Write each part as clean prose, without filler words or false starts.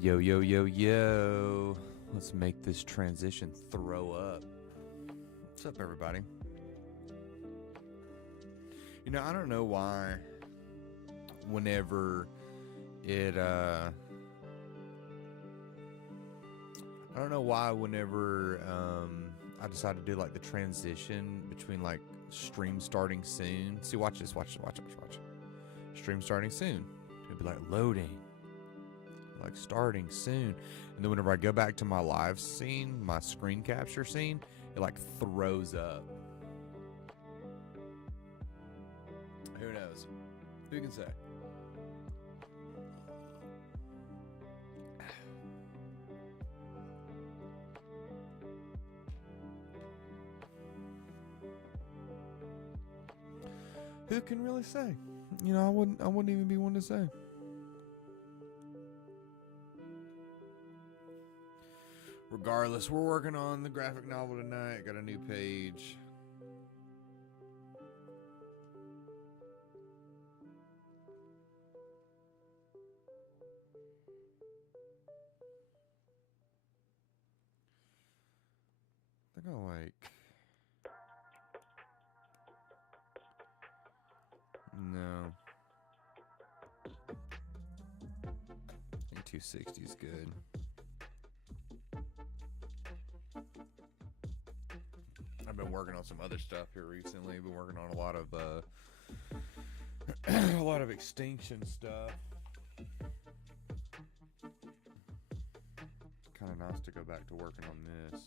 Yo, yo, yo, yo. Let's make this transition throw up. What's up, everybody? You know, I don't know why whenever it, I don't know why whenever I decide to do like the transition between like stream starting soon. See, watch this, watch. Stream starting soon. It'd be like loading. Like starting soon, and then whenever I go back to my live scene, my screen capture scene, it like throws up. Who knows? Who can say? Who can really say? You know, I wouldn't even be one to say. Regardless, we're working on the graphic novel tonight. Got a new page. I think I'll like... No. I think 260 is good. I've been working on some other stuff here recently. Been working on a lot of extinction stuff. Kind of nice to go back to working on this.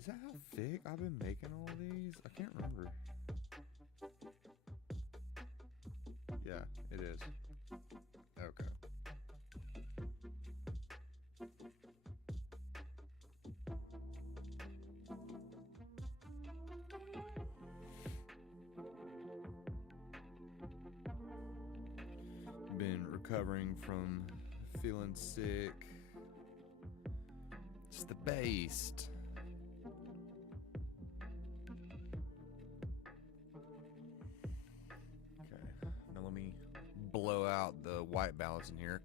Is that how thick I've been making all these? I can't remember. Yeah, it is. Okay. Been recovering from feeling sick. It's the based. Okay, now let me blow out the white balance in here.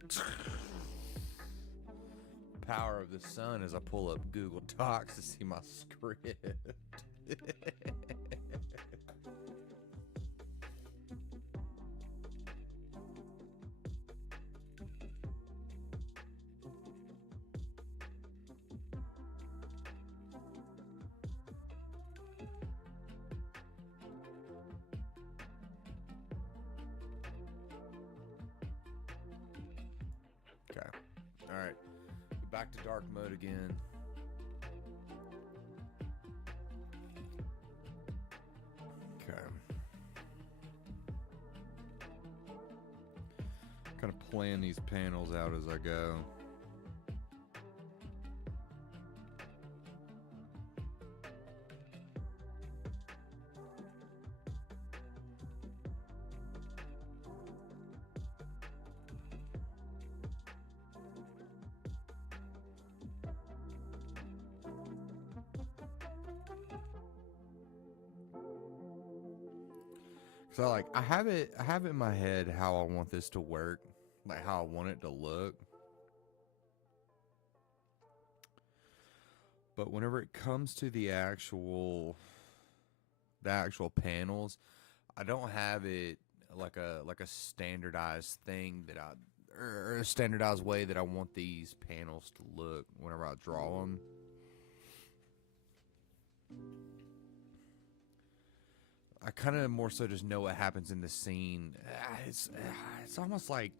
Power of the sun as I pull up Google Docs to see my script. Okay. All right. Back to dark mode again. Okay. Kind of plan these panels out as I go. So like I have it in my head how I want this to work, like how I want it to look. But whenever it comes to the actual panels, I don't have it like a standardized thing that or a standardized way that I want these panels to look whenever I draw them. I kind of more so just know what happens in the scene. It's almost like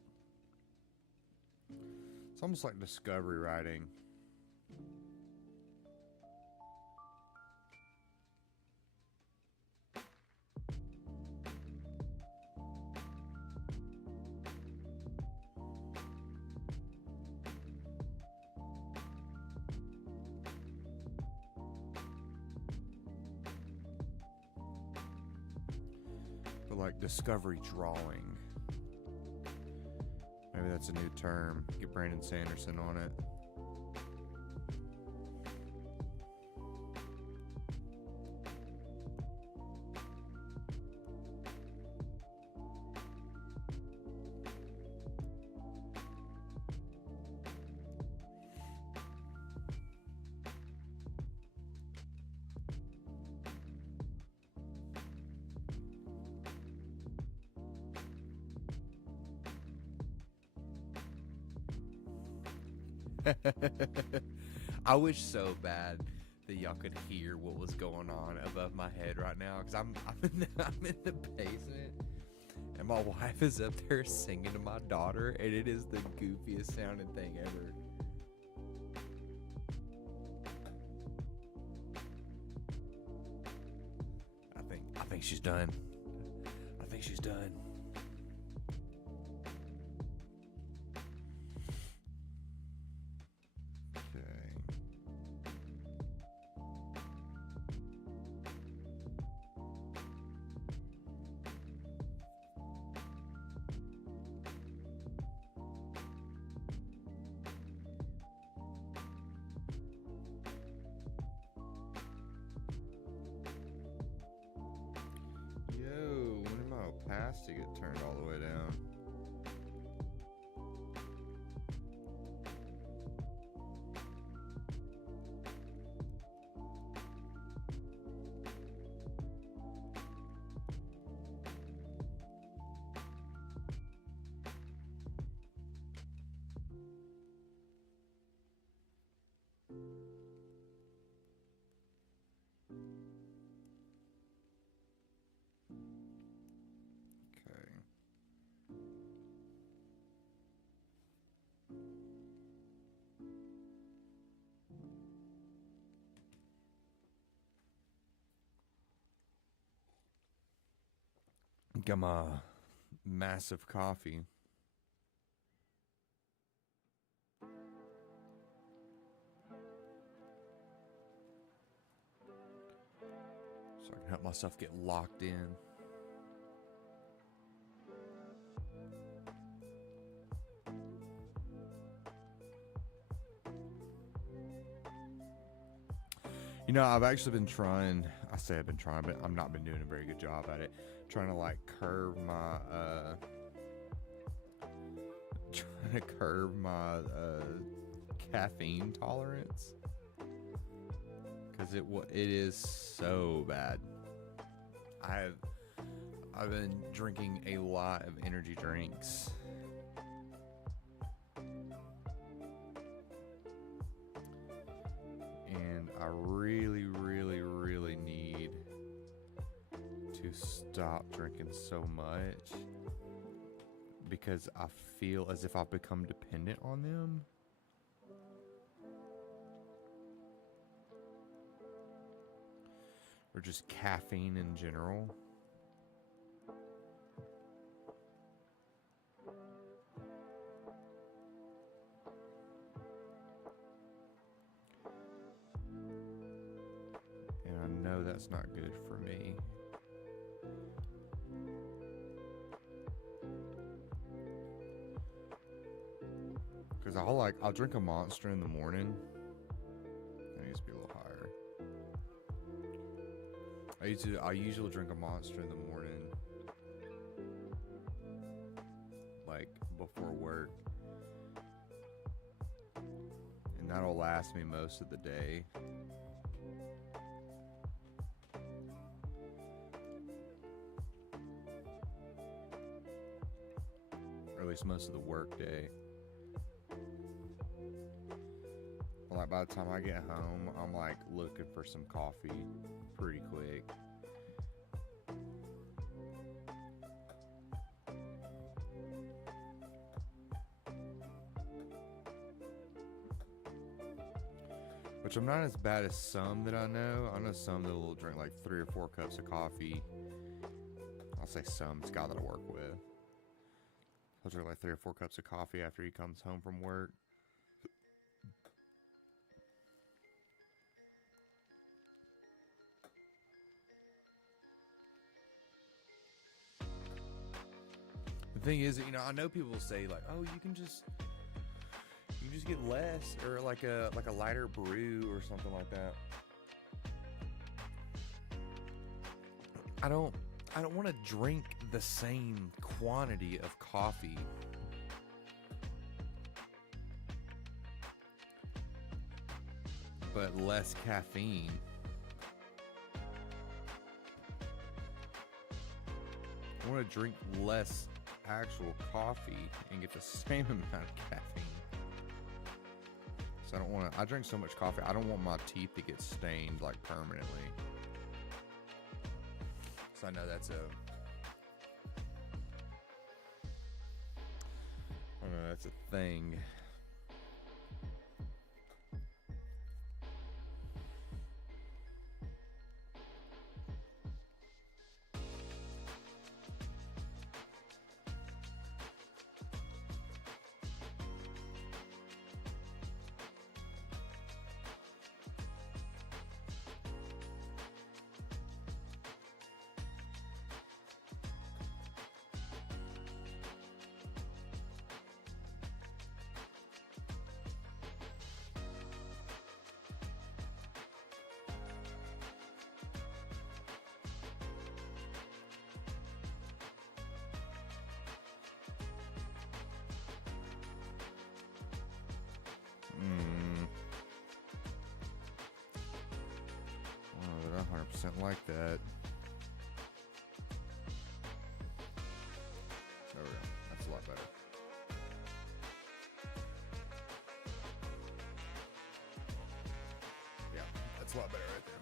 discovery writing. But like discovery drawing. Maybe that's a new term. Get Brandon Sanderson on it. I wish so bad that y'all could hear what was going on above my head right now, because I'm in the basement, and my wife is up there singing to my daughter, and it is the goofiest sounding thing ever. I think she's done. I think she's done. Has to get turned all the way down. Got my massive coffee. So I can help myself get locked in. You know, I've actually been trying, I say I've been trying, but I've not been doing a very good job at it. Trying to like curb my caffeine tolerance, because it is so bad. I've been drinking a lot of energy drinks, and I really need to stop drinking so much, because I feel as if I've become dependent on them. Or just caffeine in general. And I know that's not good for me. Because I'll drink a Monster in the morning. It needs to be a little higher. I usually drink a Monster in the morning, like before work, and that'll last me most of the day. Or at least most of the work day. Like by the time I get home, I'm like looking for some coffee pretty quick. Which I'm not as bad as some that I know. I know some that will drink like 3 or 4 cups of coffee. I'll say some. It's a guy that I work with. He'll drink like 3 or 4 cups of coffee after he comes home from work. The thing is, you know, I know people say like, "Oh, you can just get less, or like a lighter brew or something like that." I don't want to drink the same quantity of coffee. But less caffeine. I want to drink less actual coffee and get the same amount of caffeine. So I don't want to. I drink so much coffee. I don't want my teeth to get stained like permanently. So I know that's a. I don't know, that's a thing. Oh, I 100% like that. There we go. That's a lot better. Yeah, that's a lot better right there.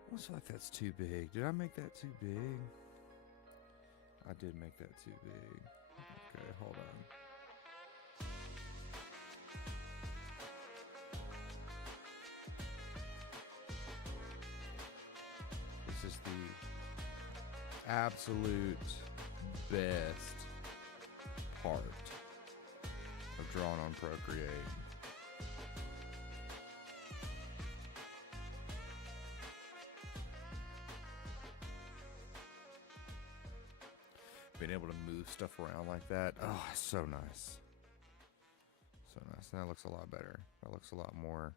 I almost feel like that's too big. Did I make that too big? I did make that too big. Okay, hold on. This is the absolute best part of drawing on Procreate. Being able to move stuff around like that. Oh, it's so nice. So nice. That looks a lot better. That looks a lot more.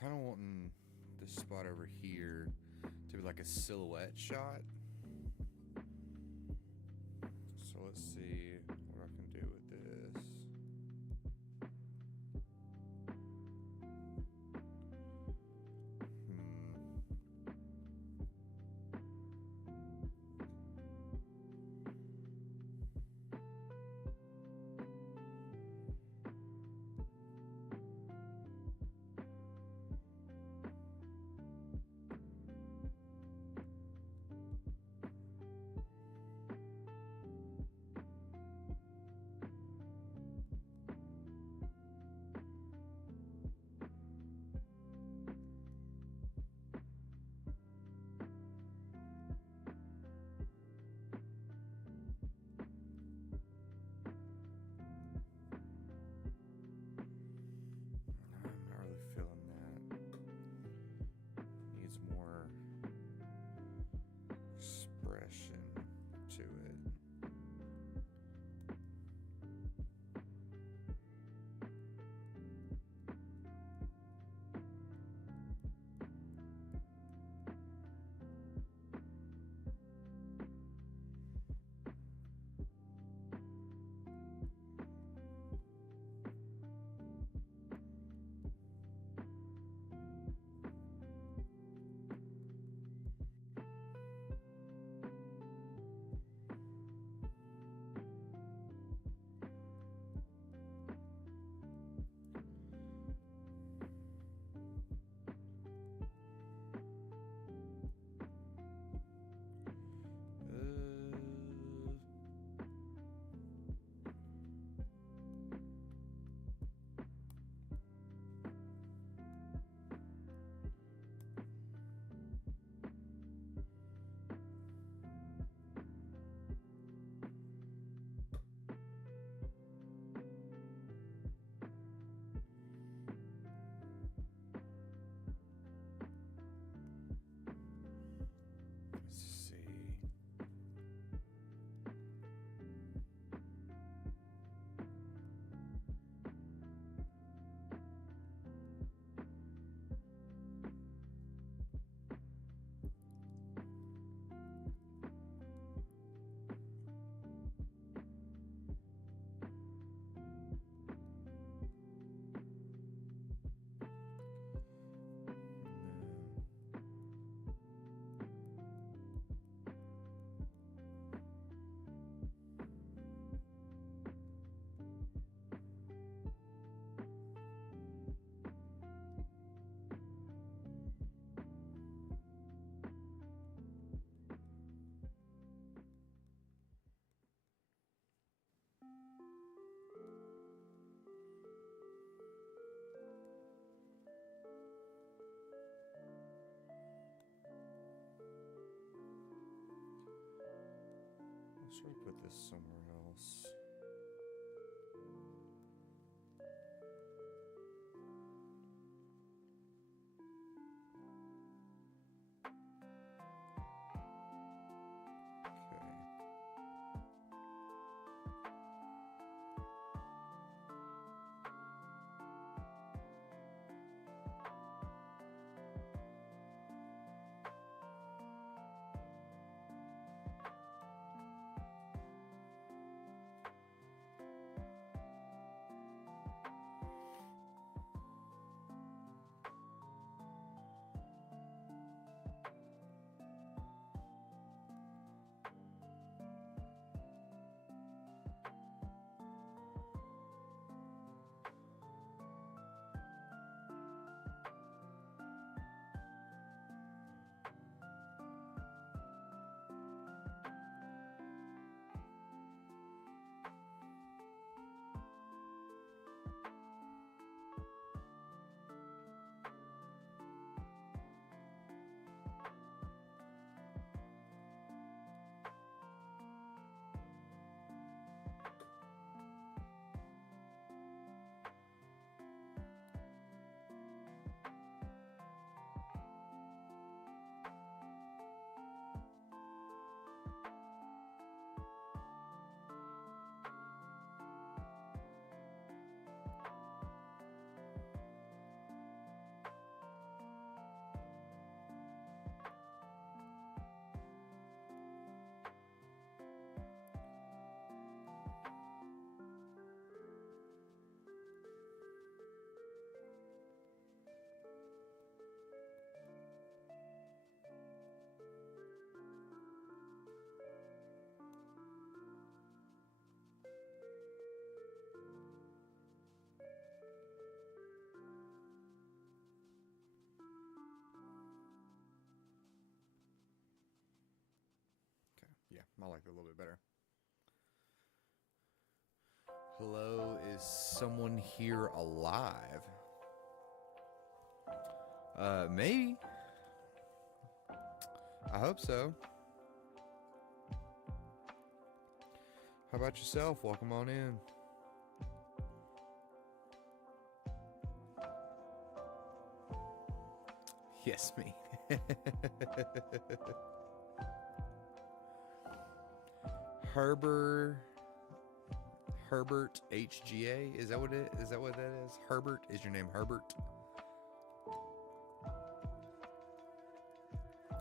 kind of wanting this spot over here to be like a silhouette shot. So let's see what I can do with this. I'm not really feeling that. Needs more expression to it. Let's see. Should we put this somewhere else? I like it a little bit better. Hello, is someone here alive? Maybe. I hope so. How about yourself? Welcome on in. Yes, me. Herbert HGA. Is that what that is? Herbert? Is your name Herbert?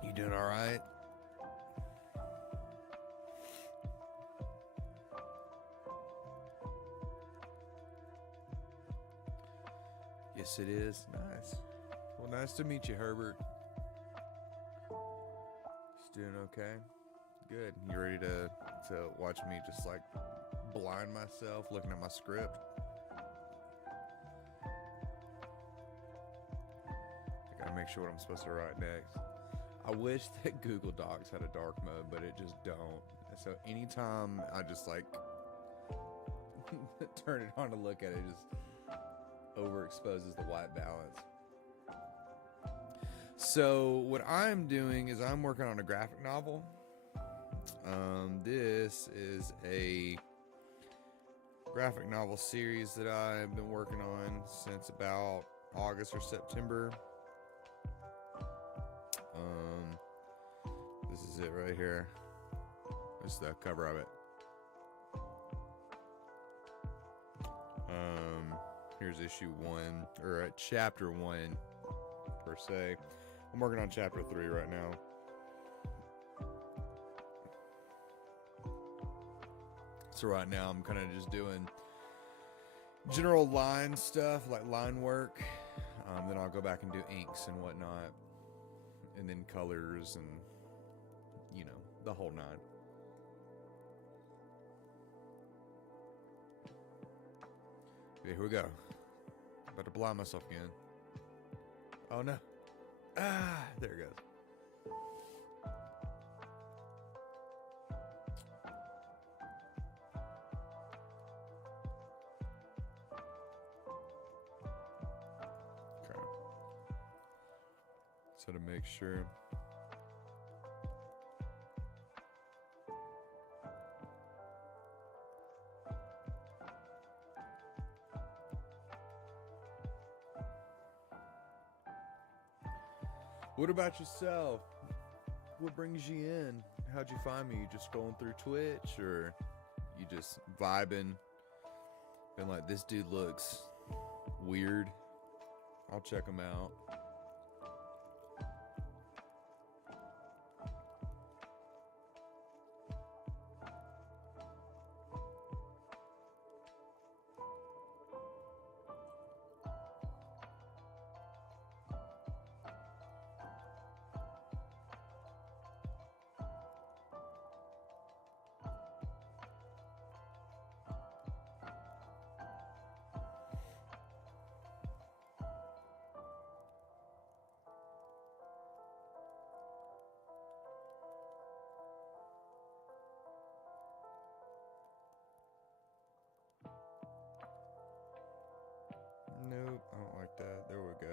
You doing all right? Yes, it is. Nice. Well, nice to meet you, Herbert. Just doing okay? Good. You ready to watch me just like blind myself looking at my script? I gotta make sure what I'm supposed to write next. I wish that Google Docs had a dark mode, but it just don't. So anytime I just like turn it on to look at it, it just overexposes the white balance. So what I'm doing is I'm working on a graphic novel. This is a graphic novel series that I've been working on since about August or September. This is it right here. This is the cover of it. Here's issue 1, or chapter 1 per se. I'm working on chapter 3 right now. So right now I'm kind of just doing general line stuff, like line work. Then I'll go back and do inks and whatnot, and then colors and, you know, the whole nine. Okay, here we go. About to blind myself again. Oh no. There it goes. Okay. So to make sure. What about yourself? What brings you in? How'd you find me? You just scrolling through Twitch, or you just vibing? Been like, this dude looks weird. I'll check him out. Nope, I don't like that. There we go.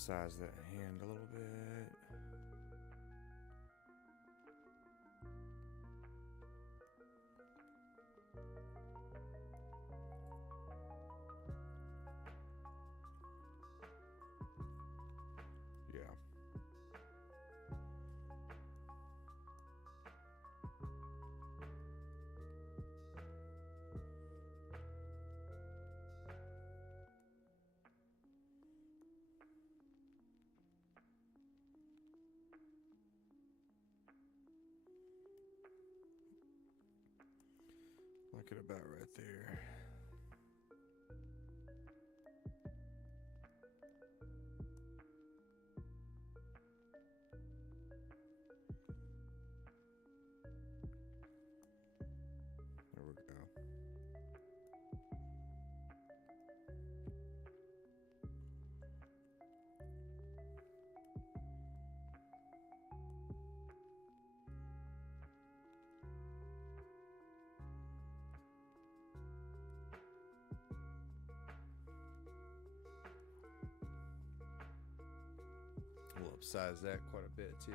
upsize that hand a little bit. Yeah. Look at about right there. There we go. We'll upsize that quite a bit too.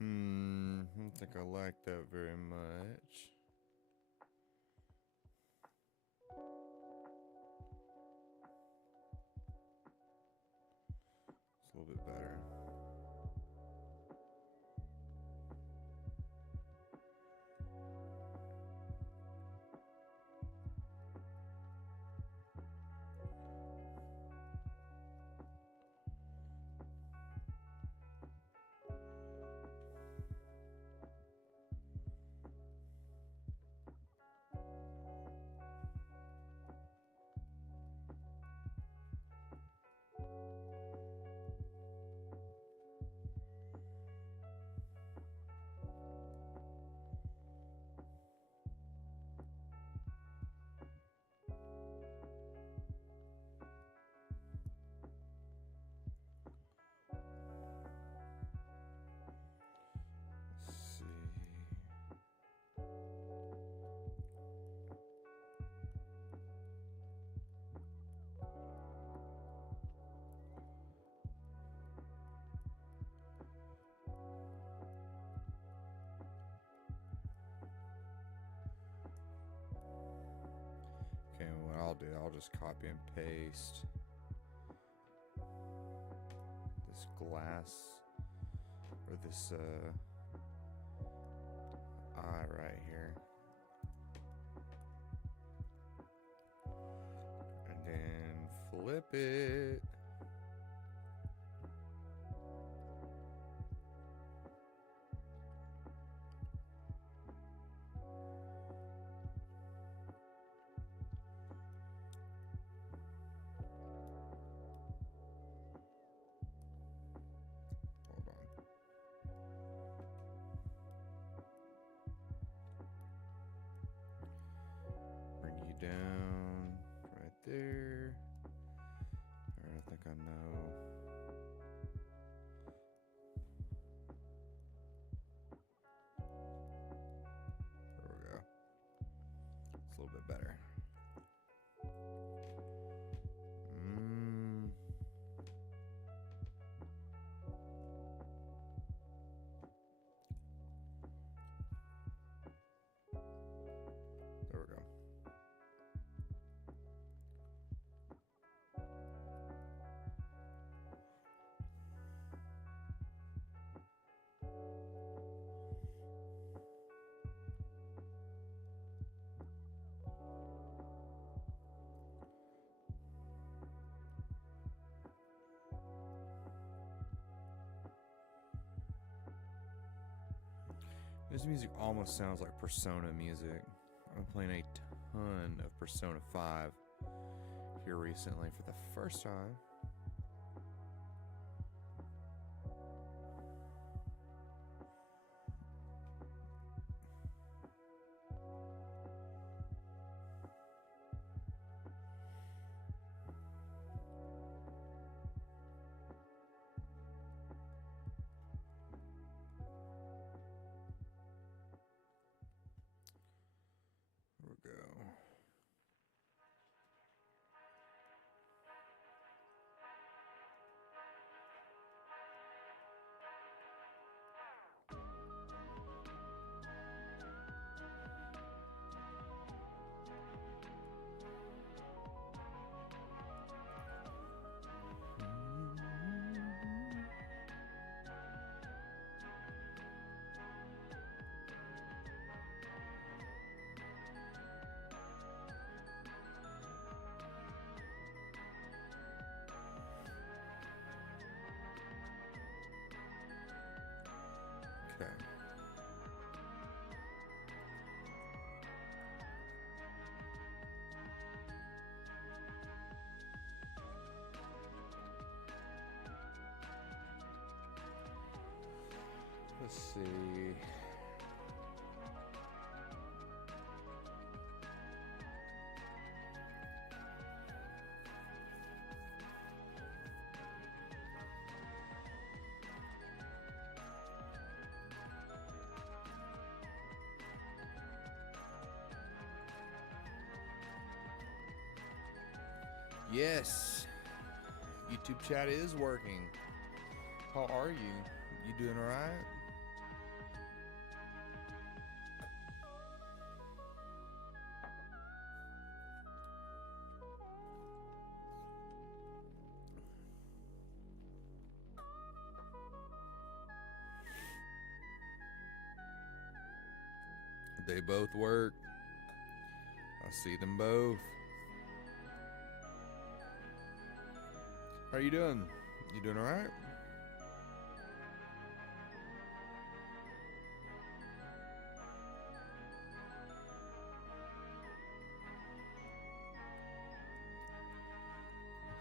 I don't think I like that very much. It's a little bit better. Let's see. Okay, what I'll do, I'll just copy and paste this glass or this eye right here, and then flip it. Hold on. Bring you down right there. Or This music almost sounds like Persona music. I'm playing a ton of Persona 5 here recently for the first time. Here we go. Okay. Let's see. Yes, YouTube chat is working. How are you? You doing all right? They both work. I see them both. How are you doing? You doing all right?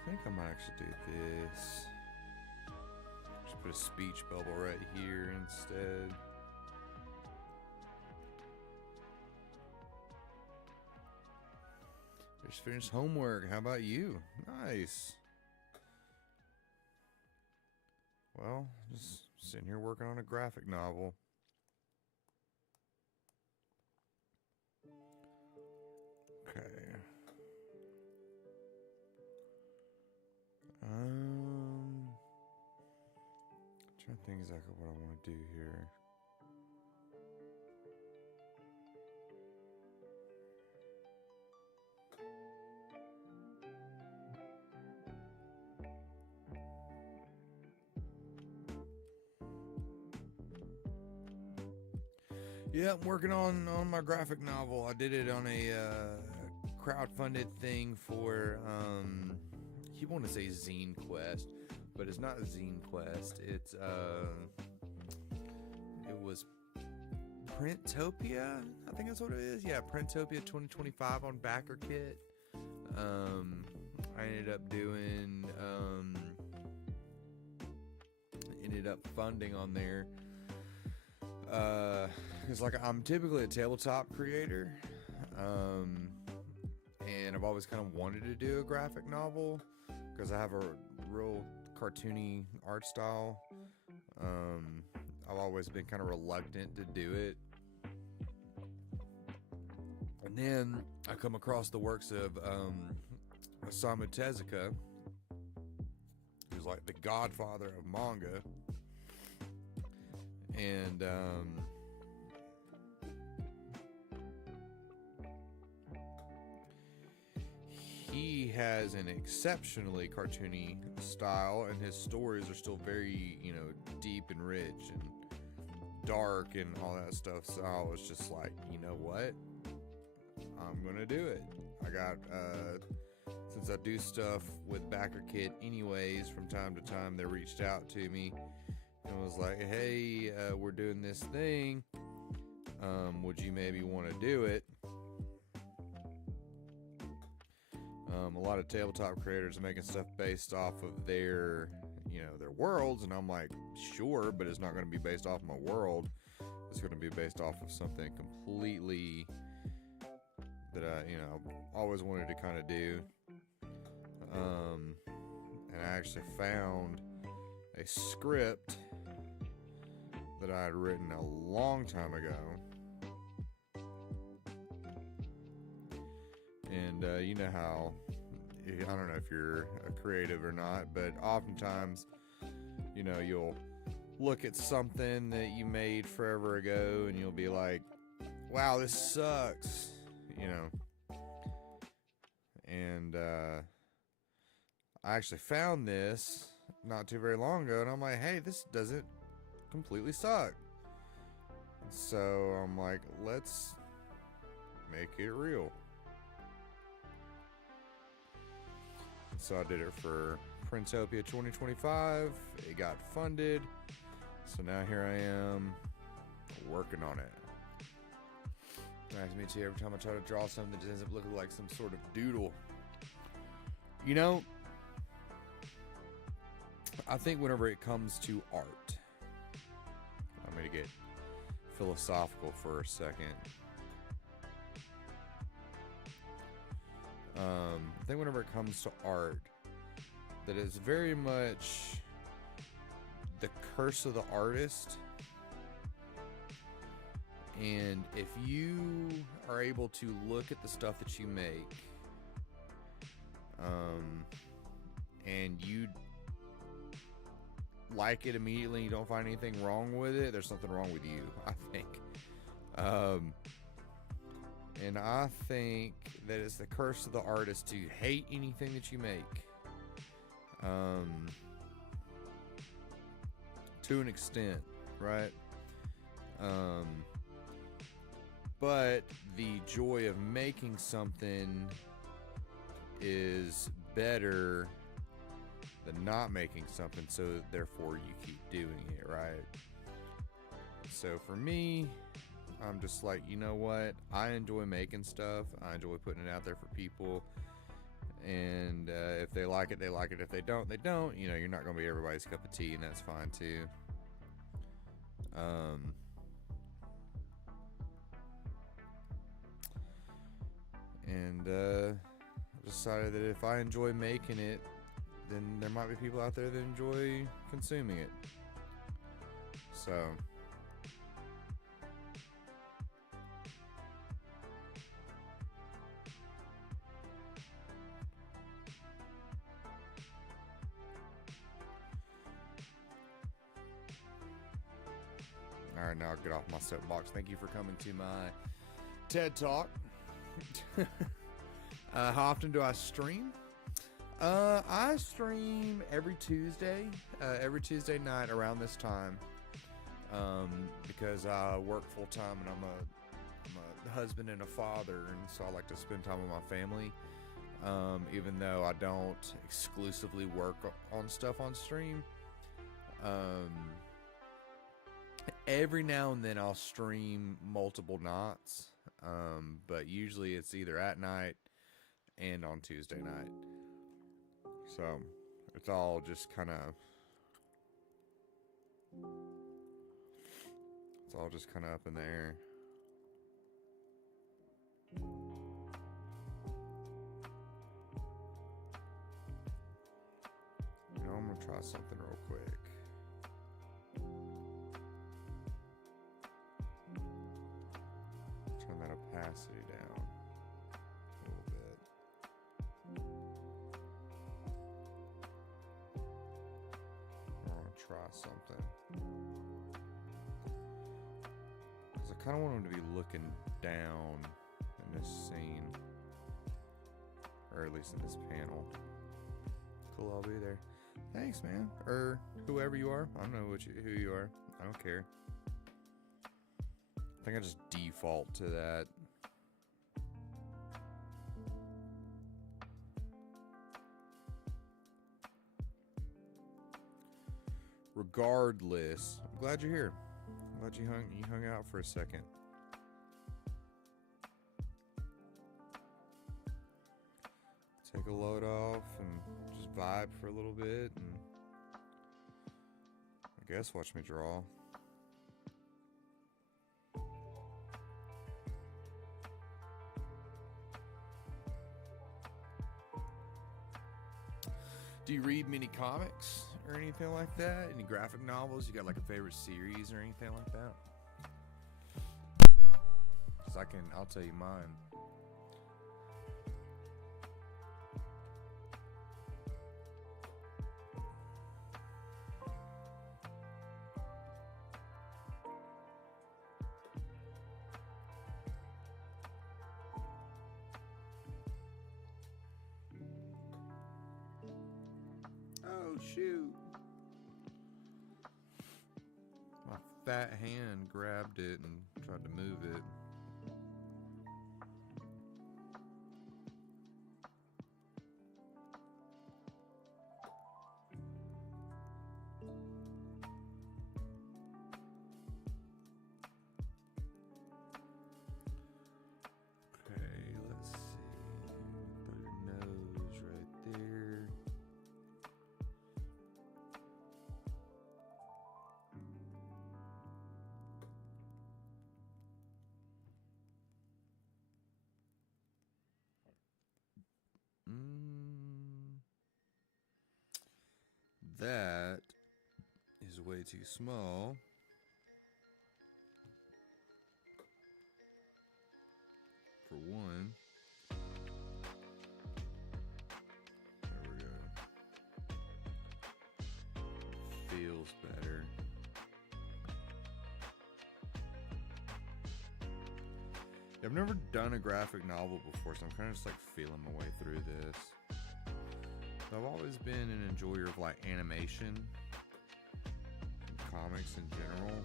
I think I might actually do this. Just put a speech bubble right here instead. Just finished homework. How about you? Nice. Well, just sitting here working on a graphic novel. Okay. Trying to think exactly what I want to do here. Yeah, I'm working on my graphic novel. I did it on a crowdfunded thing for you want to say Zine Quest, but it's not Zine Quest. It was Printopia. I think that's what it is. Yeah, Printopia 2025 on BackerKit. I ended up funding on there. It's like I'm typically a tabletop creator, and I've always kind of wanted to do a graphic novel because I have a real cartoony art style. I've always been kind of reluctant to do it. And then I come across the works of Osamu Tezuka, who's like the godfather of manga. And he has an exceptionally cartoony style, and his stories are still very, deep and rich and dark and all that stuff. So I was just like, you know what? I'm gonna do it. I got since I do stuff with BackerKit anyways, from time to time they reached out to me and was like, hey, we're doing this thing. would you maybe want to do it? A lot of tabletop creators are making stuff based off of their, their worlds, and I'm like, sure, but it's not going to be based off my world. It's going to be based off of something completely that I, always wanted to kind of do. And I actually found a script that I had written a long time ago. And you know how, I don't know if you're a creative or not, but oftentimes, you'll look at something that you made forever ago and you'll be like, wow, this sucks, And I actually found this not too very long ago, and I'm like, hey, this doesn't completely suck. So I'm like, let's make it real. So I did it for Printopia 2025. It got funded. So now here I am working on it. Reminds me too, every time I try to draw something, it ends up looking like some sort of doodle. I think whenever it comes to art, I'm going to get philosophical for a second. I think whenever it comes to art, that it's very much the curse of the artist. And if you are able to look at the stuff that you make, and you like it immediately, and you don't find anything wrong with it, there's something wrong with you, I think. And I think that it's the curse of the artist to hate anything that you make. To an extent, right? But the joy of making something is better than not making something, so therefore you keep doing it, right? So for me, I'm just like, you know what? I enjoy making stuff. I enjoy putting it out there for people. And if they like it, they like it. If they don't, they don't. You're not going to be everybody's cup of tea, and that's fine too. And I decided that if I enjoy making it, then there might be people out there that enjoy consuming it. So all right, now I'll get off my soapbox. Thank you for coming to my TED Talk. How often do I stream? I stream every Tuesday night around this time, because I work full time and I'm a husband and a father, and so I like to spend time with my family. Even though I don't exclusively work on stuff on stream, every now and then I'll stream multiple nights, but usually it's either at night and on Tuesday night. So it's all just kind of up in the air. I'm gonna try something real quick. Turn that opacity down a little bit. I want to try something, because I kind of want him to be looking down in this scene, or at least in this panel. Cool, I'll be there. Thanks, man. Or whoever you are. I don't know who you are. I don't care. I think I just default to that. Regardless, I'm glad you're here. I'm glad you hung out for a second. take a load off and just vibe for a little bit, and I guess watch me draw. Do you read many comics or anything like that? Any graphic novels? You got like a favorite series or anything like that? Cause I'll tell you mine. Oh, shoot. My fat hand grabbed it and tried to move it. Okay, let's see. Put your nose right there. That is way too small. For one. There we go. Feels better. I've never done a graphic novel before, so I'm kind of just like feeling my way through this. I've always been an enjoyer of like animation, and comics in general.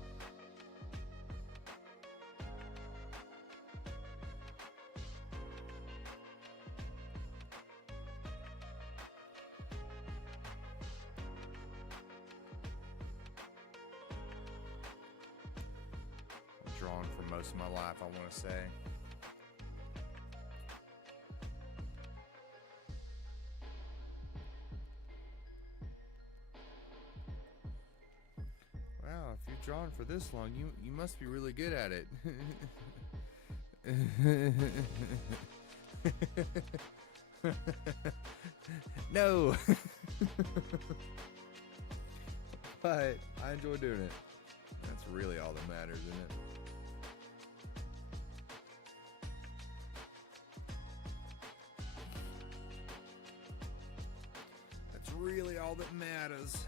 I've drawn for most of my life, I want to say. Wow, if you've drawn for this long, you must be really good at it. No. But I enjoy doing it. That's really all that matters, isn't it? That's really all that matters.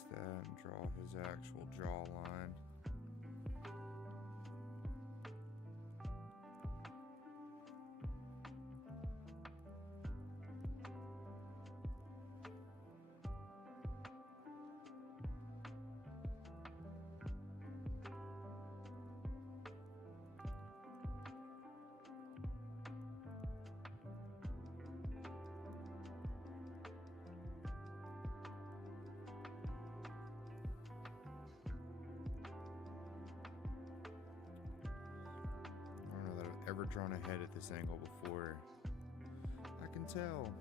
erase that and draw his actual jawline. Ever drawn a head at this angle before. I can tell.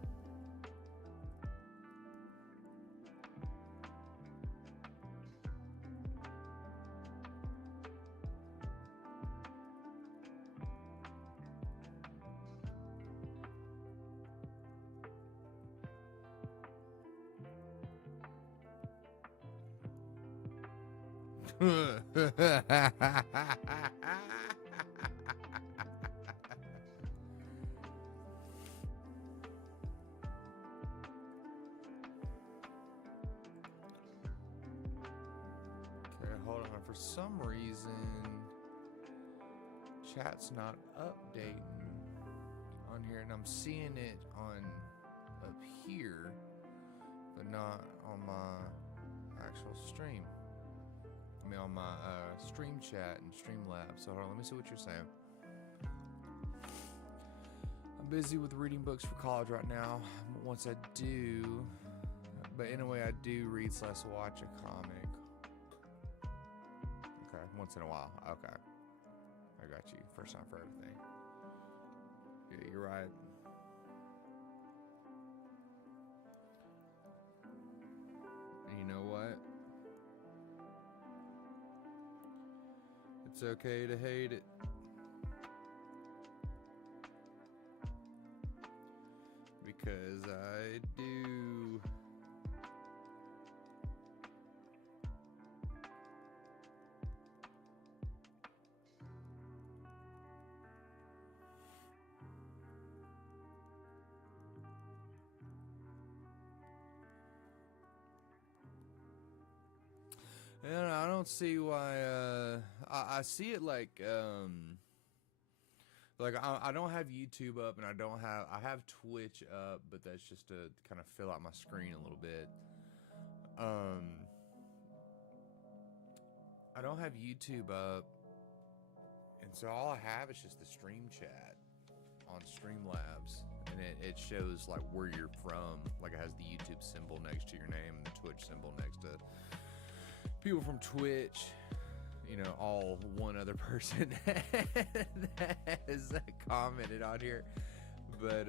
Hold on. For some reason, chat's not updating on here, and I'm seeing it on up here, but not on my actual stream. I mean, on my stream chat and Streamlabs. So hold on, let me see what you're saying. I'm busy with reading books for college right now. Once I do, but anyway, I do read / watch a comic. Okay, once in a while. Okay, I got you. First time for everything. Yeah, you're right. And you know what? It's okay to hate it. Because I do. And I don't see why. I see it like I don't have YouTube up, and I have Twitch up, but that's just to kind of fill out my screen a little bit. I don't have YouTube up, and so all I have is just the stream chat on Streamlabs, and it shows like where you're from. Like it has the YouTube symbol next to your name and the Twitch symbol next to people from Twitch. You know, all one other person that has commented on here, but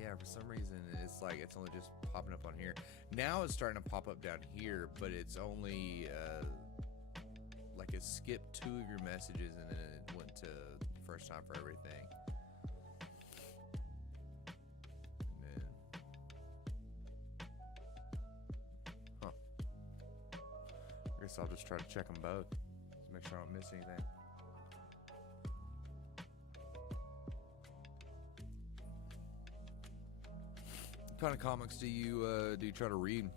yeah, for some reason it's like it's only just popping up on here. Now it's starting to pop up down here, but it's only like it skipped 2 of your messages and then it went to first time for everything. I guess I'll just try to check them both to make sure I don't miss anything. What kind of comics do you try to read?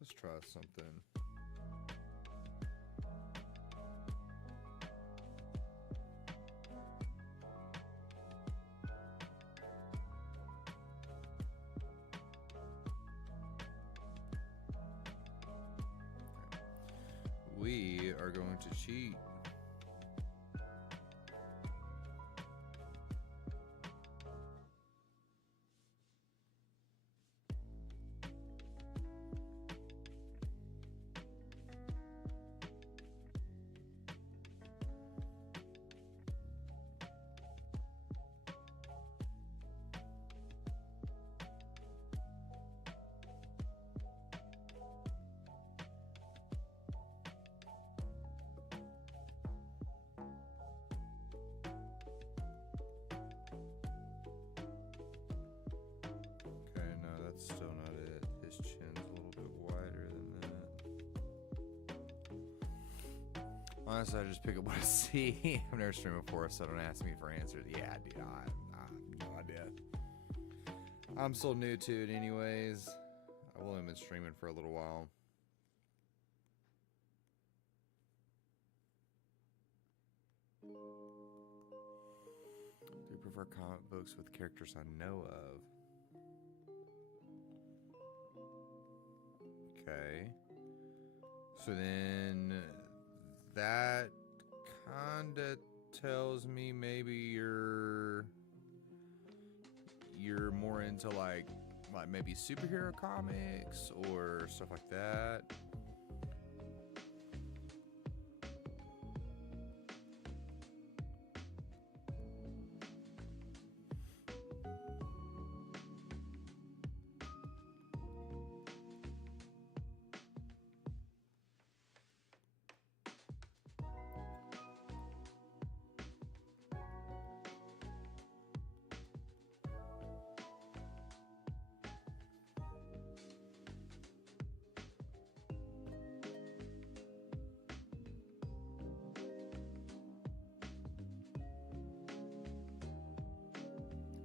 Let's try something. We are going to cheat. Honestly, I just pick up what I see. I've never streamed before, so don't ask me for answers. Yeah, dude, I have no idea. I'm still new to it anyways. I've only been streaming for a little while. Do you prefer comic books with characters I know of? Okay. So then that kind of tells me maybe you're more into like maybe superhero comics or stuff like that.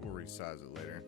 We'll resize it later.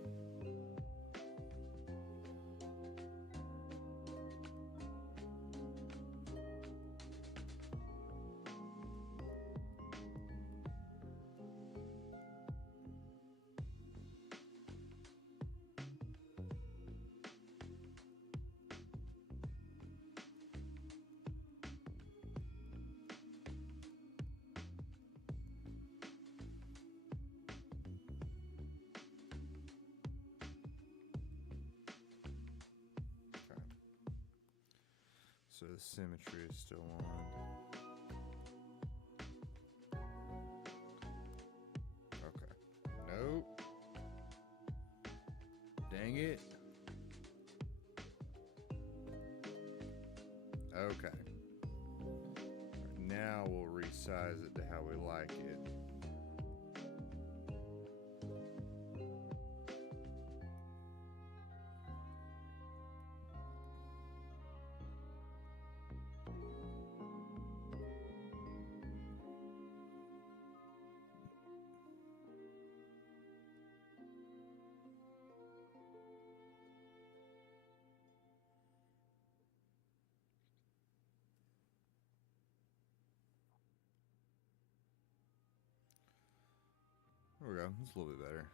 So the symmetry is still on. Okay. Nope. Dang it. Okay. Now we'll resize it to how we like it. There we go. It's a little bit better.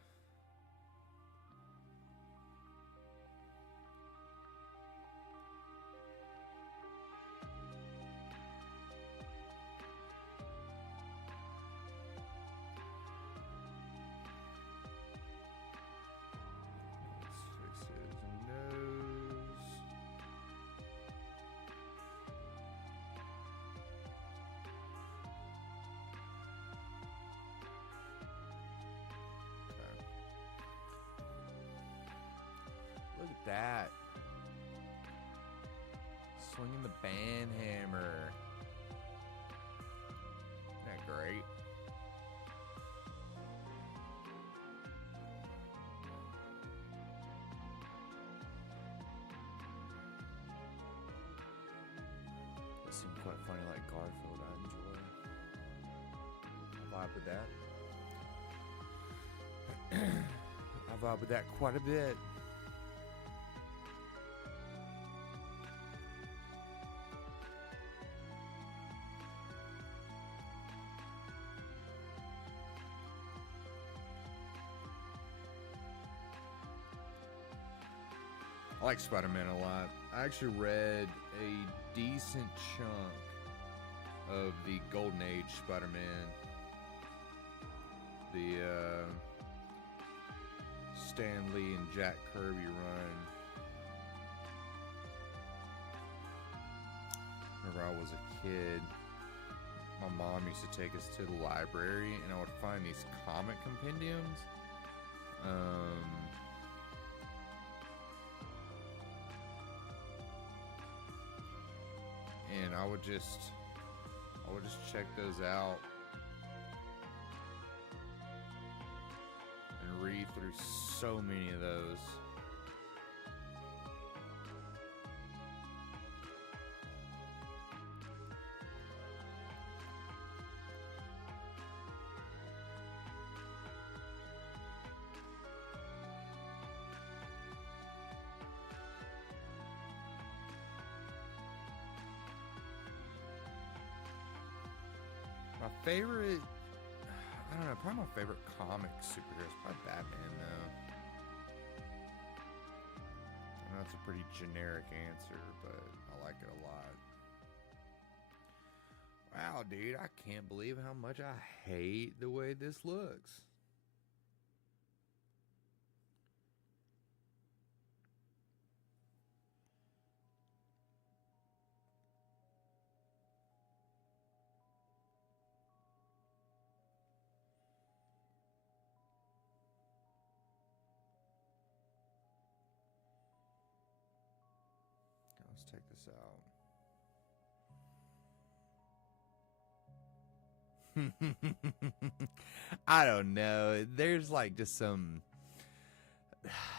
Let's fix his nose. Look at that. Swinging the band hammer. Isn't that great? That seemed quite funny, like Garfield. I vibe with that. I vibe with that quite a bit. I like Spider-Man a lot. I actually read a decent chunk of the Golden Age Spider-Man. The Stan Lee and Jack Kirby run. Whenever I was a kid, my mom used to take us to the library and I would find these comic compendiums. And I would just check those out and read through so many of those. My favorite, I don't know, probably my favorite comic superhero is probably Batman, though. I know it's a pretty generic answer, but I like it a lot. Wow, dude, I can't believe how much I hate the way this looks. Let's take this out. I don't know. There's like just some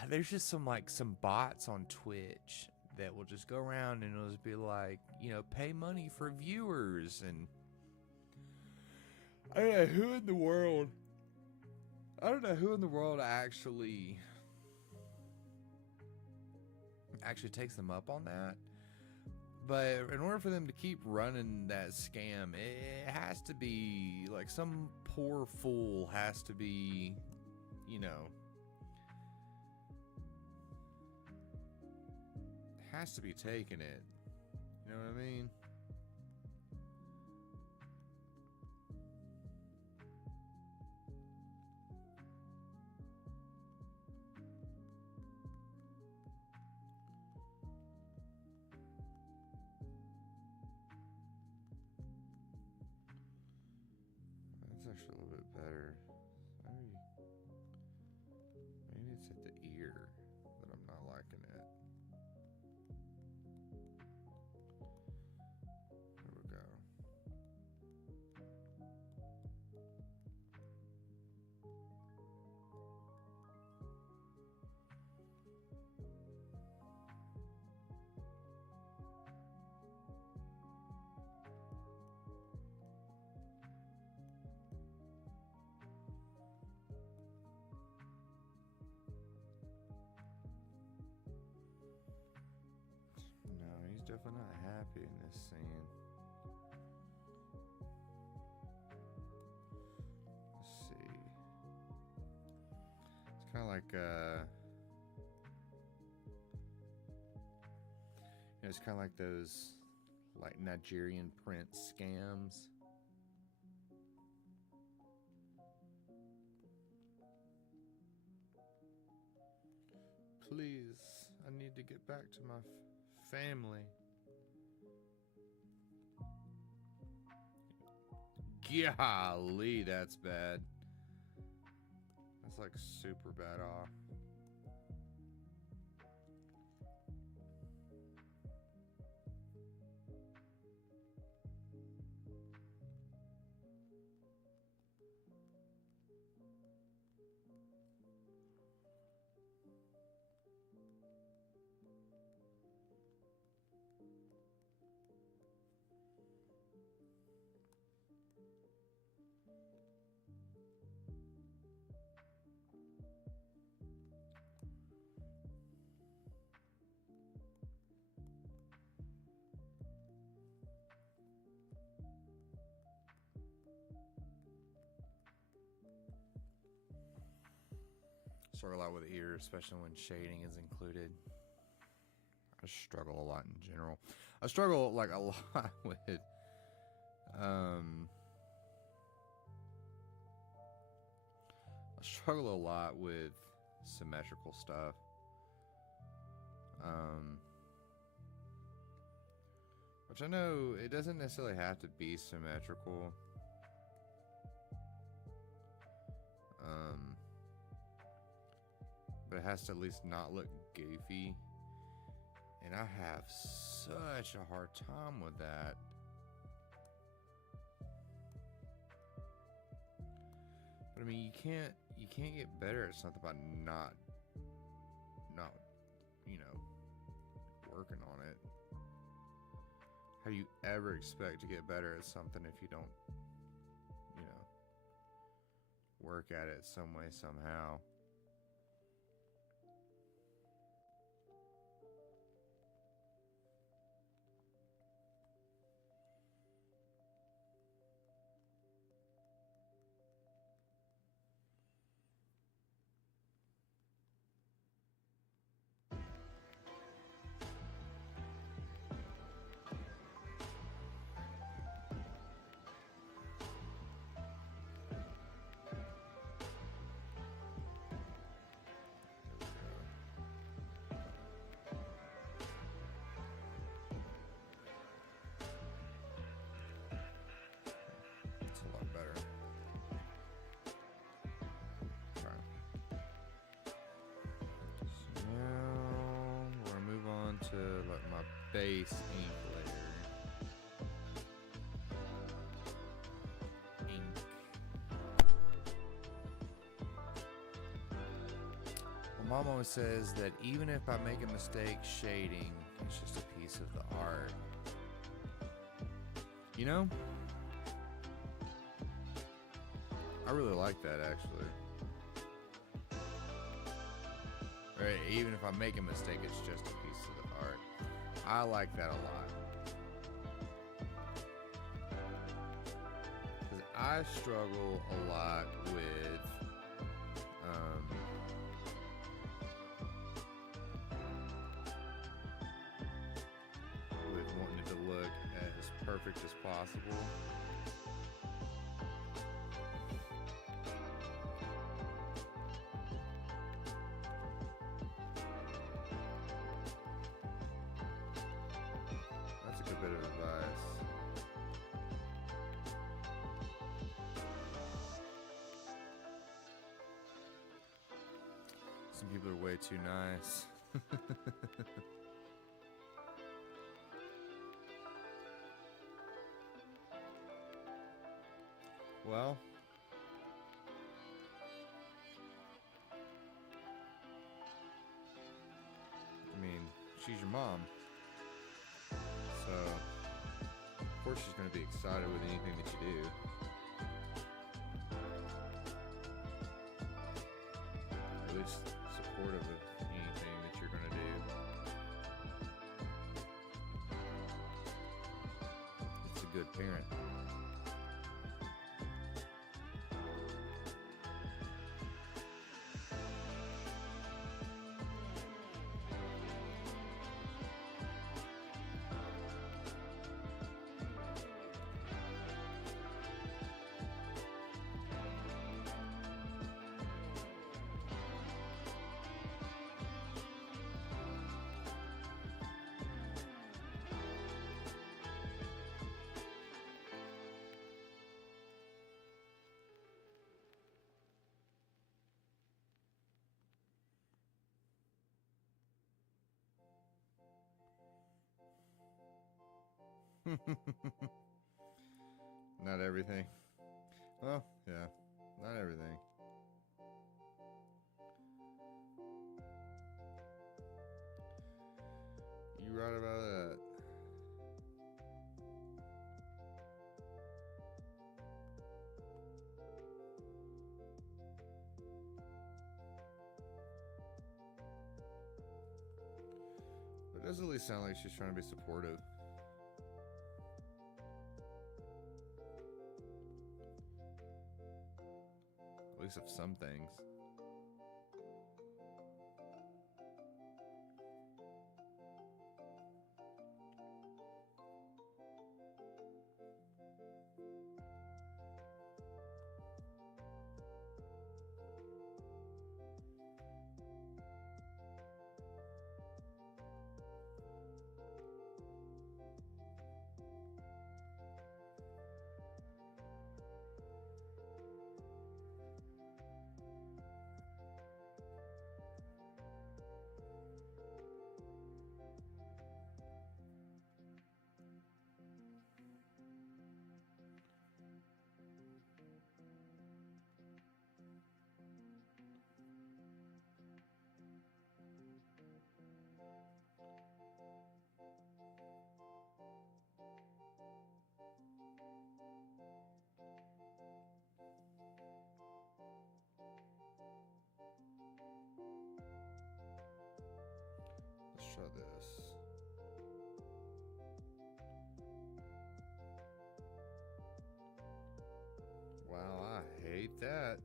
there's just some bots on Twitch that will just go around and it'll just be like, pay money for viewers, and I don't know who in the world actually takes them up on that. But in order for them to keep running that scam, it has to be like some poor fool has to be, has to be taking it. You know what I mean? That's actually a little bit better. Maybe it's at the ear that I'm not liking it. There we go. No, he's definitely not happy in this scene. Let's see. It's kind of like it's kind of like those like Nigerian prince scams. Please, I need to get back to my family. Golly, that's bad. That's like super bad off. Struggle a lot with ears, especially when shading is included. I struggle a lot in general. I struggle like a lot with I struggle a lot with symmetrical stuff. Which I know it doesn't necessarily have to be symmetrical. But it has to at least not look goofy. And I have such a hard time with that. But I mean, you can't get better at something by not working on it. How do you ever expect to get better at something if you don't, work at it some way, somehow? face ink layer. Ink. My mom always says that even if I make a mistake shading, it's just a piece of the art. You know? I really like that, actually. Right, even if I make a mistake, it's just a piece of the art. I like that a lot. Because I struggle a lot with wanting it to look as perfect as possible. That's a good bit of advice. Some people are way too nice. Well, I mean, she's your mom. So, of course she's going to be excited with anything that you do. At least supportive of anything that you're going to do. It's a good parent. Not everything. Well, yeah, not everything. You right about that. But it does at least sound like she's trying to be supportive. At least of some things. Let's try this. Wow, I hate that.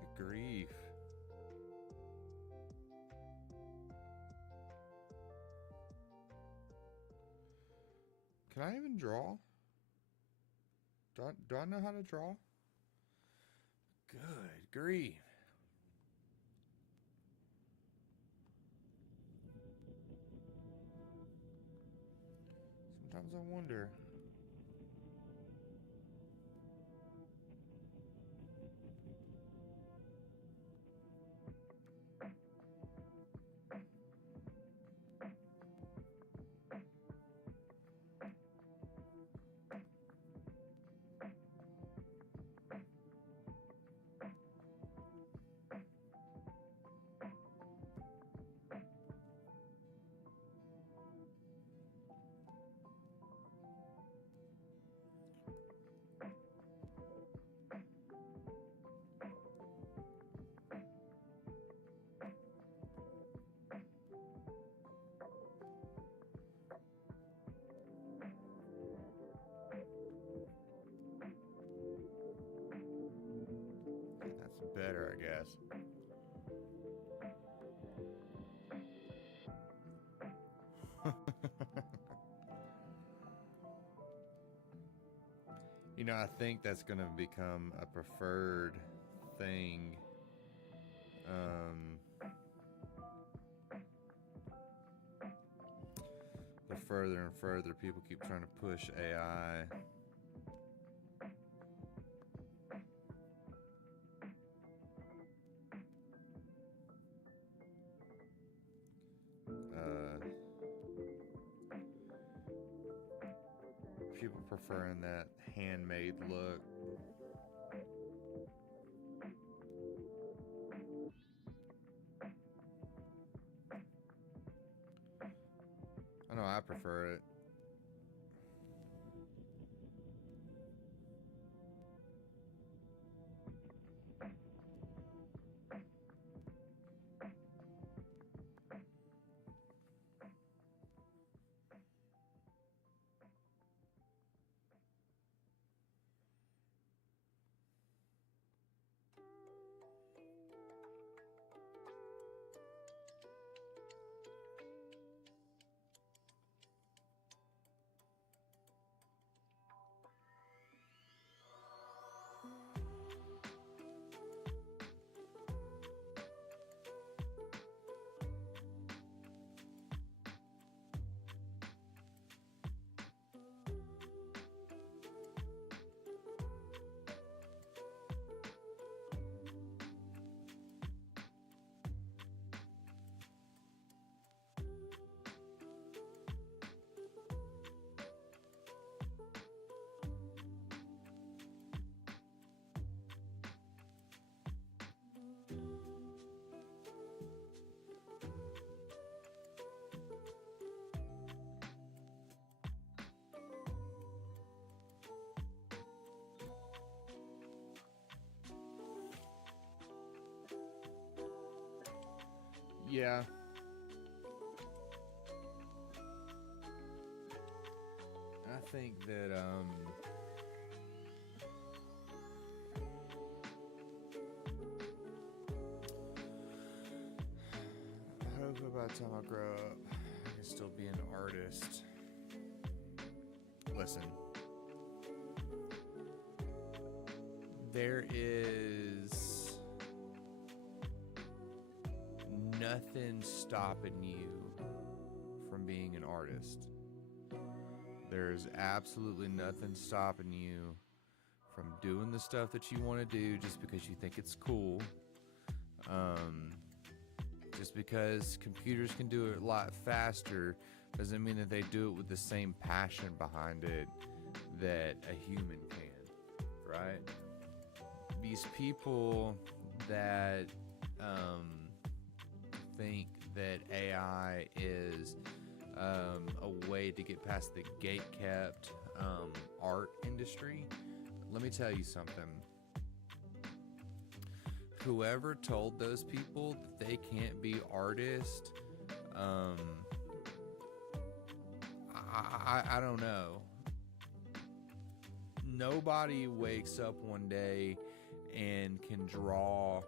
Good grief. Can I even draw? Do I know how to draw? Good grief. Sometimes I wonder. That's better, I guess. You know, I think that's going to become a preferred thing. The further and further people keep trying to push AI. People preferring that handmade look. I know I prefer it. Yeah. I think that hopefully by the time I grow up, I can still be an artist. Listen, there is nothing stopping you from being an artist. There's absolutely nothing stopping you from doing the stuff that you want to do just because you think it's cool. Just because computers can do it a lot faster doesn't mean that they do it with the same passion behind it that a human can, right? These people that think that AI is a way to get past the gate-kept art industry, let me tell you something. Whoever told those people that they can't be artists, I don't know. Nobody wakes up one day and can draw,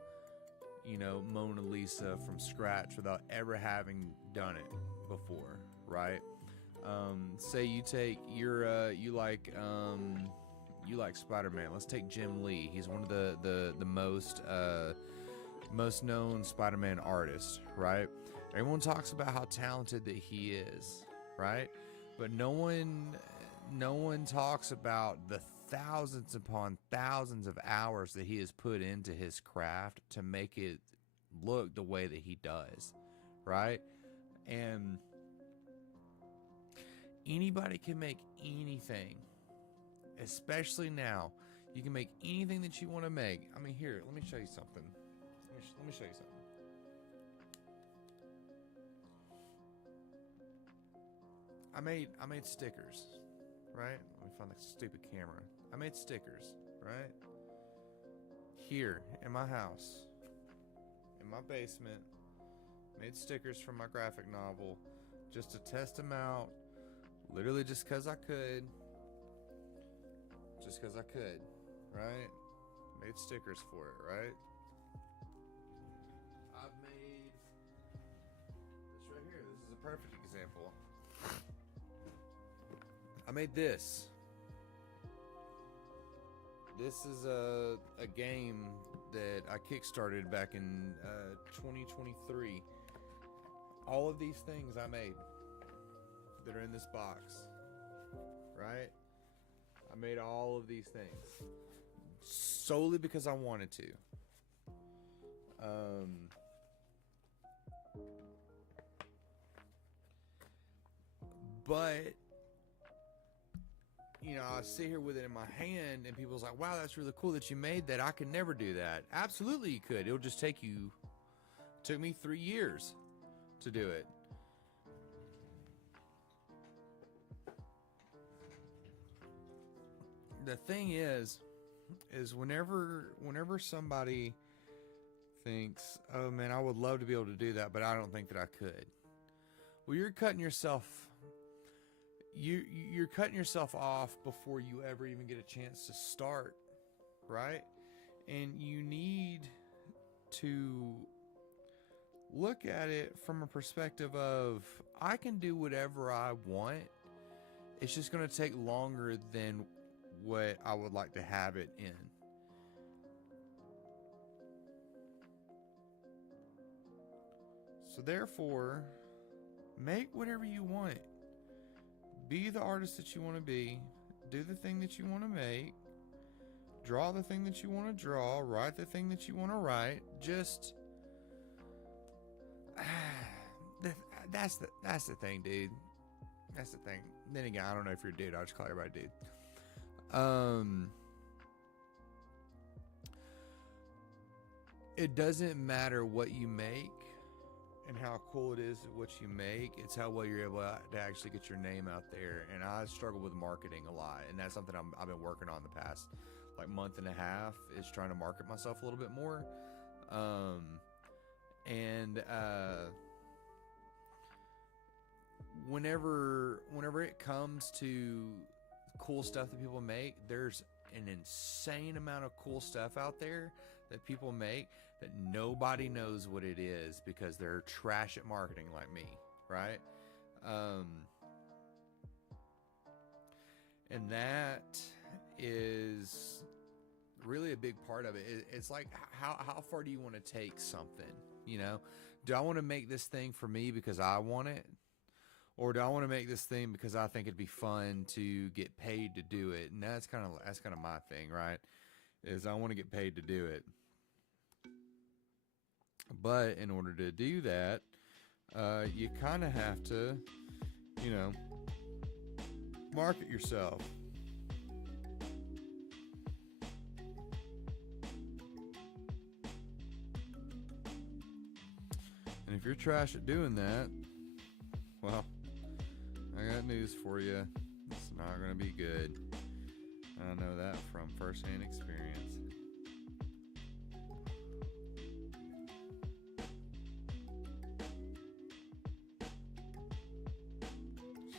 Mona Lisa from scratch without ever having done it before, right? Say you take you like Spider-Man. Let's take Jim Lee. He's one of the most known Spider-Man artists, right? Everyone talks about how talented that he is, right? But no one talks about the thousands upon thousands of hours that he has put into his craft to make it look the way that he does, right? And anybody can make anything, especially now. You can make anything that you want to make. I mean, here, let me show you something. Let me show you something. I made stickers, right? Let me find the stupid camera. I made stickers, right? Here in my house, in my basement, made stickers from my graphic novel just to test them out, literally just because I could. Just because I could, right? Made stickers for it, right? I've made this right here. This is a perfect example. I made this. This is a game that I kickstarted back in 2023. All of these things I made that are in this box, right? I made all of these things solely because I wanted to. But you know, I sit here with it in my hand and people's like, wow, that's really cool that you made that. I could never do that. Absolutely you could. It'll just take you, it took me 3 years to do it. The thing is whenever somebody thinks, oh man, I would love to be able to do that, but I don't think that I could. Well, you're cutting yourself off before you ever even get a chance to start, right? And you need to look at it from a perspective of, I can do whatever I want. It's just going to take longer than what I would like to have it in. So therefore, make whatever you want. Be the artist that you want to be. Do the thing that you want to make. Draw the thing that you want to draw. Write the thing that you want to write. Just that's the thing, dude. That's the thing. Then again, I don't know if you're a dude. I'll just call everybody dude. It doesn't matter what you make and how cool it is what you make. It's how well you're able to actually get your name out there. And I struggle with marketing a lot, and that's something I've been working on the past like month and a half, is trying to market myself a little bit more. Whenever it comes to cool stuff that people make, there's an insane amount of cool stuff out there that people make that nobody knows what it is because they're trash at marketing like me, right? And that is really a big part of it. It's like, how far do you want to take something? You know, do I want to make this thing for me because I want it? Or do I want to make this thing because I think it'd be fun to get paid to do it? And that's kind of my thing, right? Is I want to get paid to do it. But in order to do that, you kind of have to, you know, market yourself. And if you're trash at doing that, well, I got news for you. It's not going to be good. I know that from first-hand experience.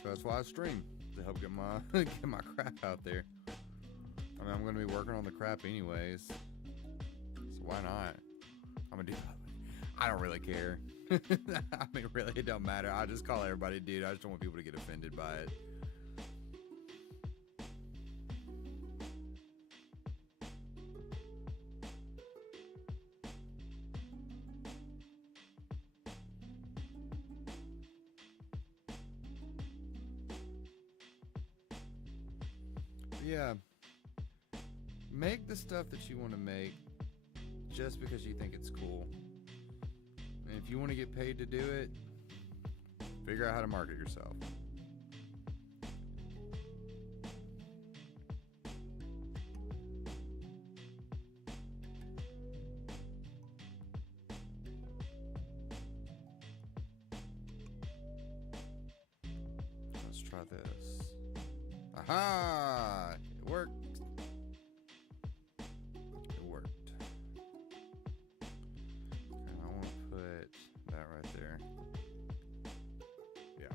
So that's why I stream, to help get my get my crap out there. I mean, I'm going to be working on the crap anyways, so why not? I'm going to do it. I don't really care. I mean, really, it don't matter. I just call everybody dude. I just don't want people to get offended by it. Yeah, make the stuff that you want to make just because you think it's cool. And if you want to get paid to do it, figure out how to market yourself. Let's try this. Aha! It worked. It worked. And I want to put that right there. Yeah.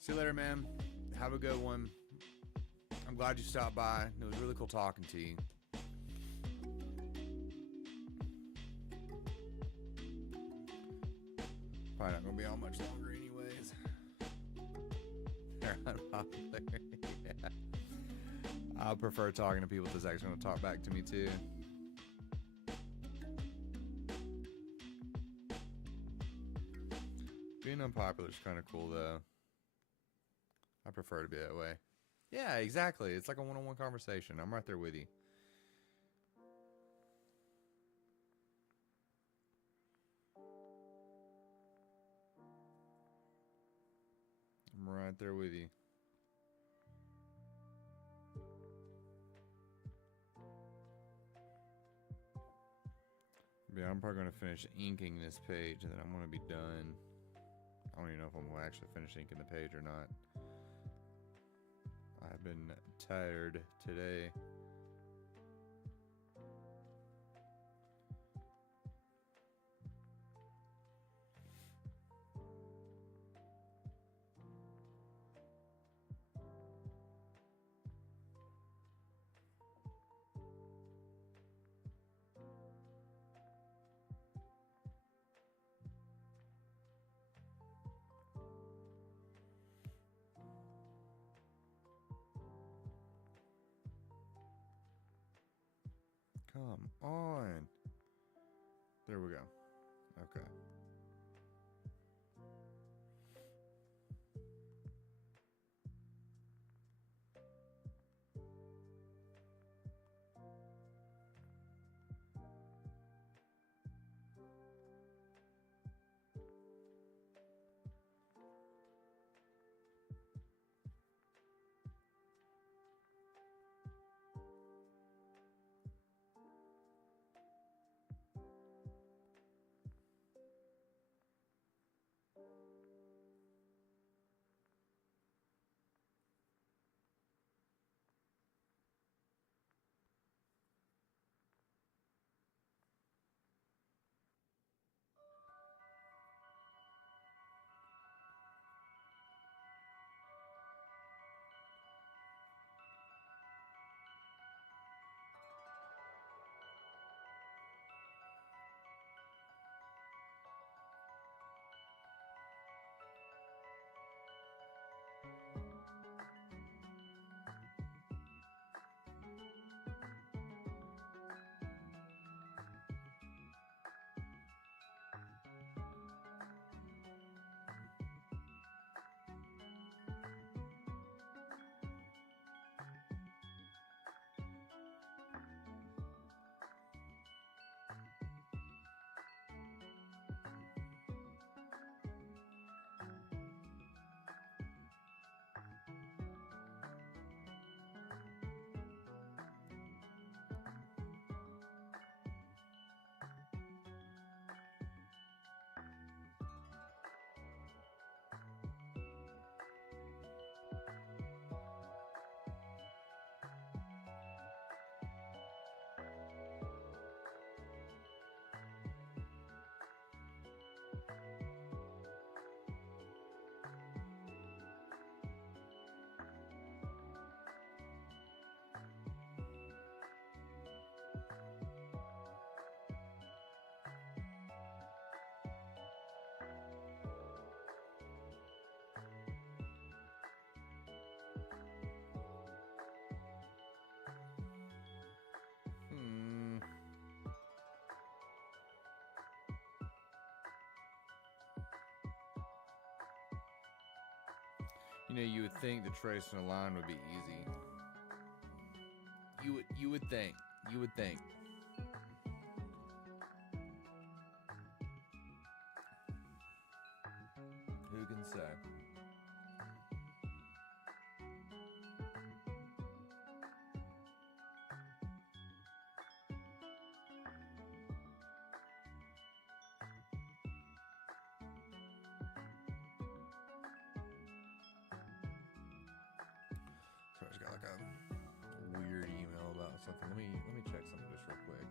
See you later, man. Have a good one. I'm glad you stopped by. It was really cool talking to you. Probably not going to be on much longer anyways. They're unpopular. Yeah. I prefer talking to people that's actually going to talk back to me too. Being unpopular is kind of cool though. I prefer to be that way. Yeah, exactly. It's like a one-on-one conversation. I'm right there with you. I'm right there with you. Yeah, I'm probably going to finish inking this page and then I'm going to be done. I don't even know if I'm going to actually finish inking the page or not. I've been tired today. Come on. There we go. Okay. You know, you would think that tracing a line would be easy. You would think. You would think. Who can say? So I just got like a weird email about something. Let me check something just real quick.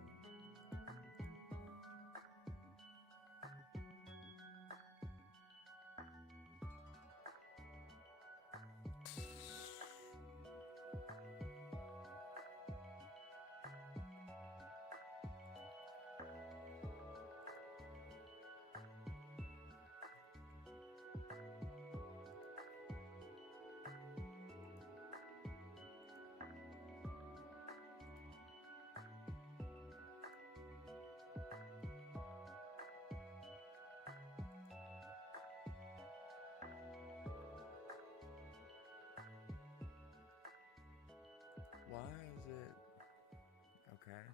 Why is it okay?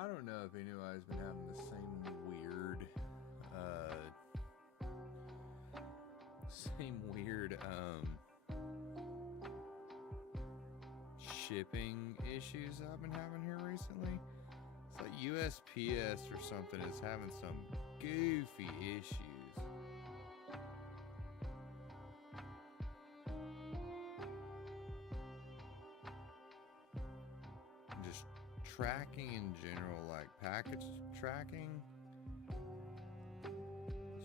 I don't know if anybody's been having the same weird shipping issues I've been having here recently. It's like USPS or something is having some goofy issues. Just tracking in general, like package tracking,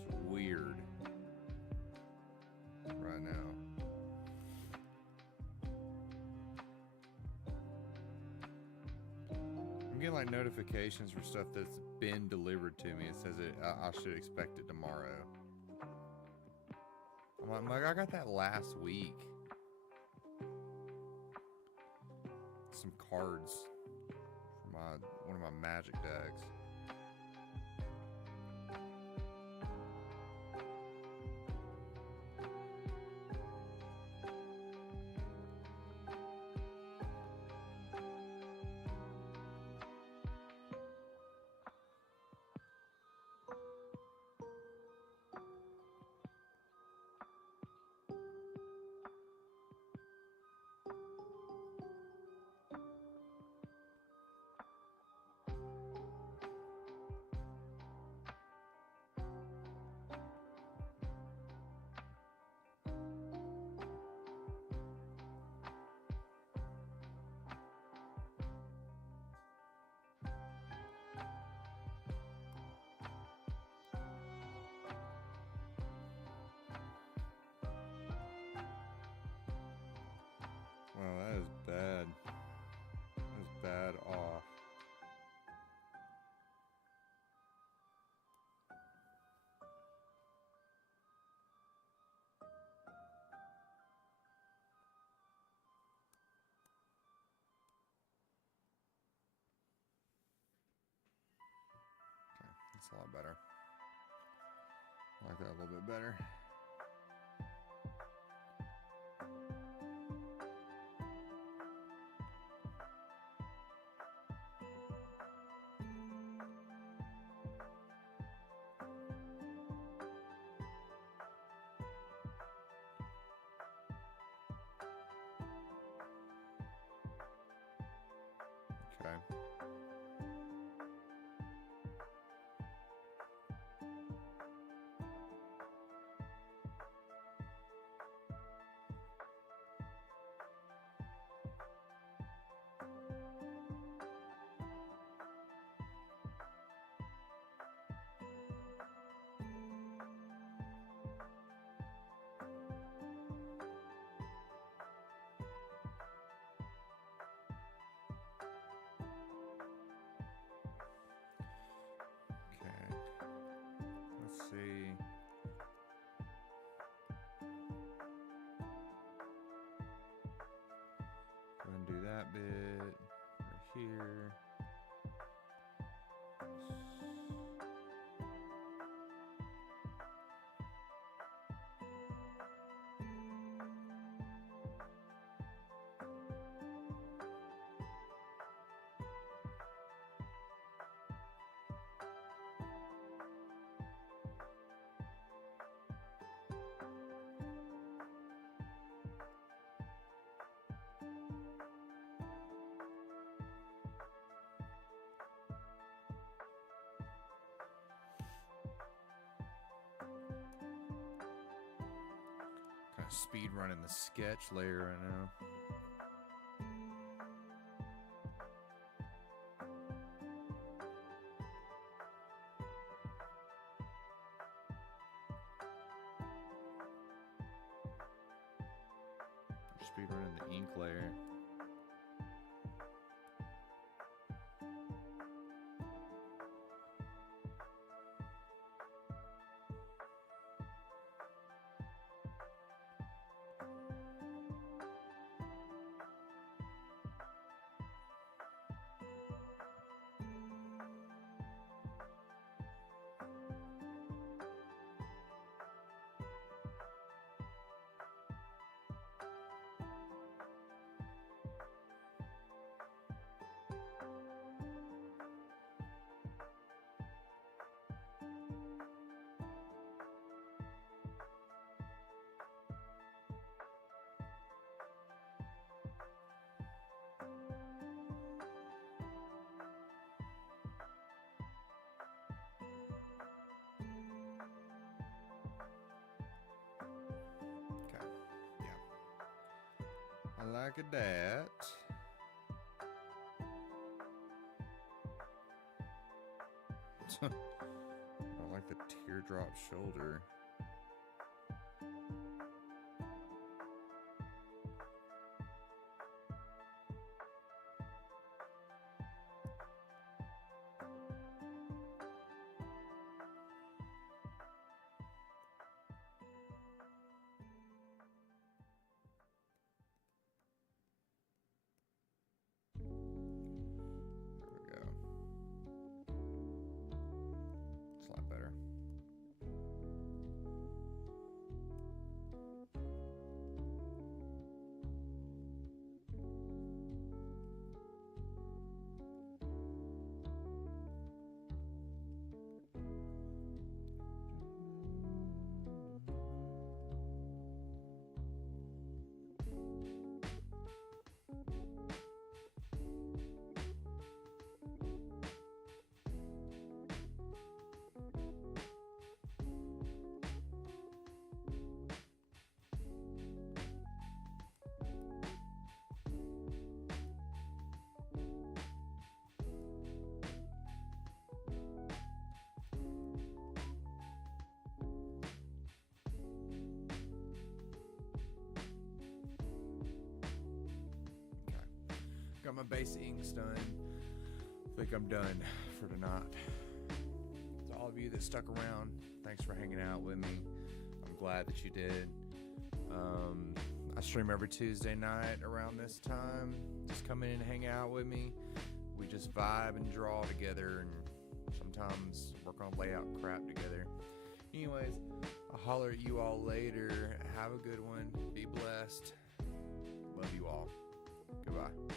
it's weird right now. I'm getting like notifications for stuff that's been delivered to me. It says I should expect it tomorrow. I'm like, I got that last week. Some cards for one of my Magic decks. Wow, that is bad. That is bad off. Okay, that's a lot better. I like that a little bit better. Okay. that bit right here. Kind of speed running the sketch layer right now. Speed running the ink layer. I like that. I don't like the teardrop shoulder. Got my base inks done. I think I'm done for tonight. To all of you that stuck around, thanks for hanging out with me. I'm glad that you did. I stream every Tuesday night around this time. Just come in and hang out with me. We just vibe and draw together and sometimes work on layout crap together. Anyways, I'll holler at you all later. Have a good one. Be blessed. Love you all. Goodbye.